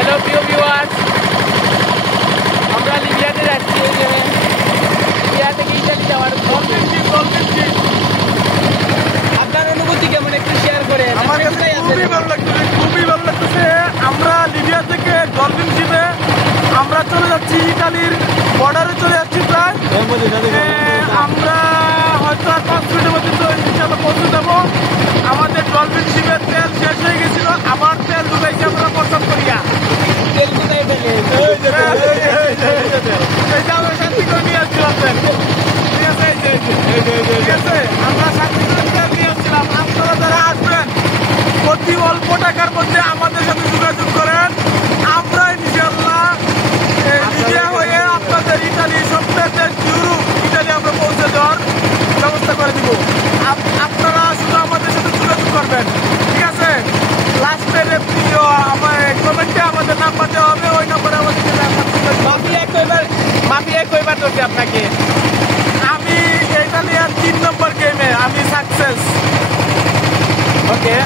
Hello প্রিয় viewers, আমরা লিবিয়াতে যাচ্ছি। লিবিয়া থেকে ইতালি যাওয়ার আপনার অনুভূতি কেমন একটু শেয়ার করেন। আমার কাছে খুবই ভালো লাগতেছে। আমরা লিবিয়া থেকে ডলফিন শিপে আমরা চলে যাচ্ছি ইতালির বর্ডারে চলে যাচ্ছি প্রায়। আমরা হয়তো আর 5 মিনিটের মধ্যে ইনশাল্লাহ পৌঁছে যাবো। আমাদের ডলফিন শিপের তেল শেষ হয়ে গেছিল, আবার তেল ঢুকাইছি আমরা প্রস্তাব করিয়া। আমরা শান্তি করে নিয়ে আসছিলাম তেল, ঠিক আছে? ঠিক আছে, আমরা শান্তি করে তেল নিয়ে আসছিলাম। আপনারা যারা আসবেন অতি অল্প টাকার মধ্যে আমাদের সাথে যোগাযোগ করেন। আমরা ইনশাল্লাহ লিবিয়া হয়ে আপনাদের ইতালি সবচেয়ে দেশ ইউরোপ ইতালি আমরা পৌঁছে দেওয়ার ব্যবস্থা করে দিব। আপনারা শুধু আমাদের সাথে যোগাযোগ করবেন, ঠিক আছে? লাস্টের কমেন্টে আমাদের নাম্বার দেওয়া হবে, ওই নাম্বারে আমাদের মাফিয়া কয়বার ধরছে আপনাকে? আমি ইতালিয়ান 3 নম্বর গেমে আমি সাকসেস। ওকে,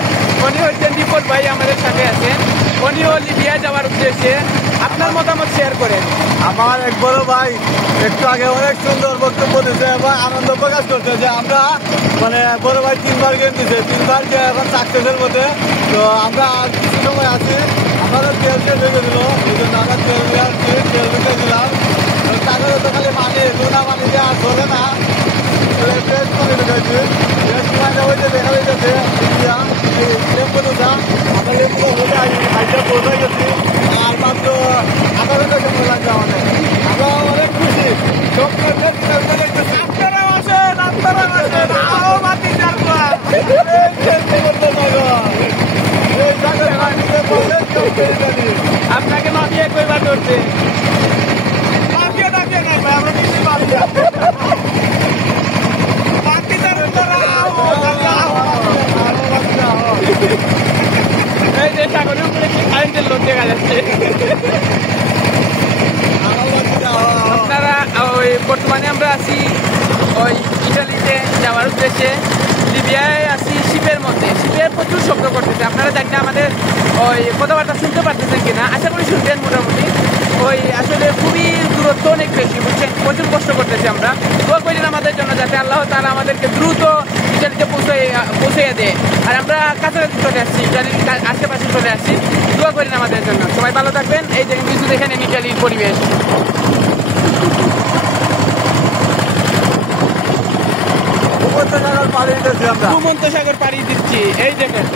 উনি হচ্ছেন বিপদ ভাই, আমাদের সাথে আছেন। উনিও লিবিয়া যাওয়ার উদ্দেশ্যে। আপনার মতামত শেয়ার করেন। আমার এক বড় ভাই একটু আগে অনেক সুন্দর বক্তব্য দিয়েছে এবং আনন্দ প্রকাশ করছে যে আমরা বড় ভাই 3বার গেম দিছে, 3বার গিয়ে এখন সাকসেসের মধ্যে। তো আমরা আর কিছু সময় আছি, আমাদের তেল শেষ হয়ে গেছিল, এই জন্য আমরা তেল নিয়ে আসছি, তেল ঢুকে দিলাম। তারপরে তো খালি লোনা পানি দিয়ে আর ধরে না, ফ্রেশ পানি ঢুকাইছি। ফ্রেশ পানিটা ওই যে দেখা যাচ্ছে লেম্বু দুটা, আমরা লেম্বু হলে আইটা পৌঁছে গেছি। আর মাত্র 18 সেকেন্ড লাগবে আমাদের। আমরা অনেক খুশি। আপনারাও আসেন, আরো মাটি চালবা। আপনাকে মাফিয়া কয়বার ধরছে? মাফিয়া নাই ভাই, আমরা বেশি মাফিয়া। এই যে সাগরের উপরে কারেন্টের লোক দেখা যাচ্ছে। আপনারা ওই বর্তমানে আমরা আছি ওই ইটালিতে যাওয়ার উদ্দেশ্যে। লিবিয়ায় আছি শিপের মধ্যে। শিপের প্রচুর শব্দ করতেছে, আপনারা জানি না আমাদের ওই কথাবার্তা শুনতে পারতেছেন কিনা। আশা করি শুনবেন মোটামুটি। ওই আসলে খুবই দূরত্ব অনেক বেশি, বুঝছেন? প্রচুর কষ্ট করতেছি আমরা। দোয়া করেন আমাদের জন্য যাতে আল্লাহ তাআলা আমাদেরকে দ্রুত ইটালিতে পৌঁছে দেয়। আর আমরা কাছাকাছি চলে আসছি, ইটালির আশেপাশে চলে আসছি। দোয়া করেন আমাদের জন্য। সবাই ভালো থাকবেন। এই যে কিছু দেখেন ইটালির পরিবেশ। ভূমন্ত সাগর পাড়ি দিচ্ছি। এই দেখেন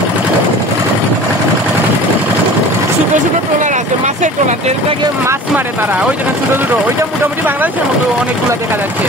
ছোট ছোট ট্রলার আছে, মাছের ট্রলার, যেটাকে মাছ মারে তারা। ওই দেখেন ছোট ছোট, ওইটা মোটামুটি বাংলাদেশের মতো অনেকগুলো দেখা যাচ্ছে।